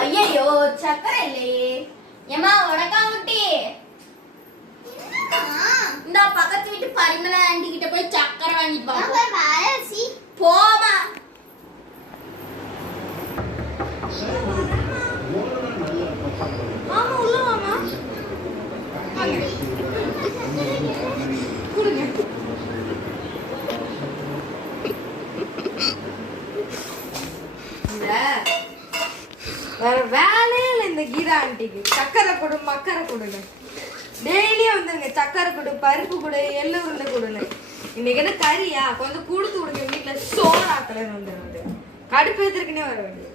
ஐயோ சக்கரை இல்லையே. ஏமா உனக்கா குட்டி இந்த பக்கத்து வீட்டு பரிமளா ஆண்டி கிட்ட போய் சக்கரை வாங்கிட்டு வா. போமா மாமா உள்ள மாமா குடுங்க. வேற வேலையே இல்லை இந்த கீதா ஆண்டிக்கு. சக்கரை கொடு மக்கரை கொடுங்க. டெய்லியும் வந்துருங்க சக்கரை கொடு பருப்பு கொடு எள்ளு உருண்டை கொடுங்க. இன்னைக்கு என்ன கறியா கொஞ்சம் கொடுத்து விடுங்க. வீட்டுல சோறாக்கலன்னு வந்துடுறது கடுப்பு ஏத்திருக்குன்னே வர வேண்டியது.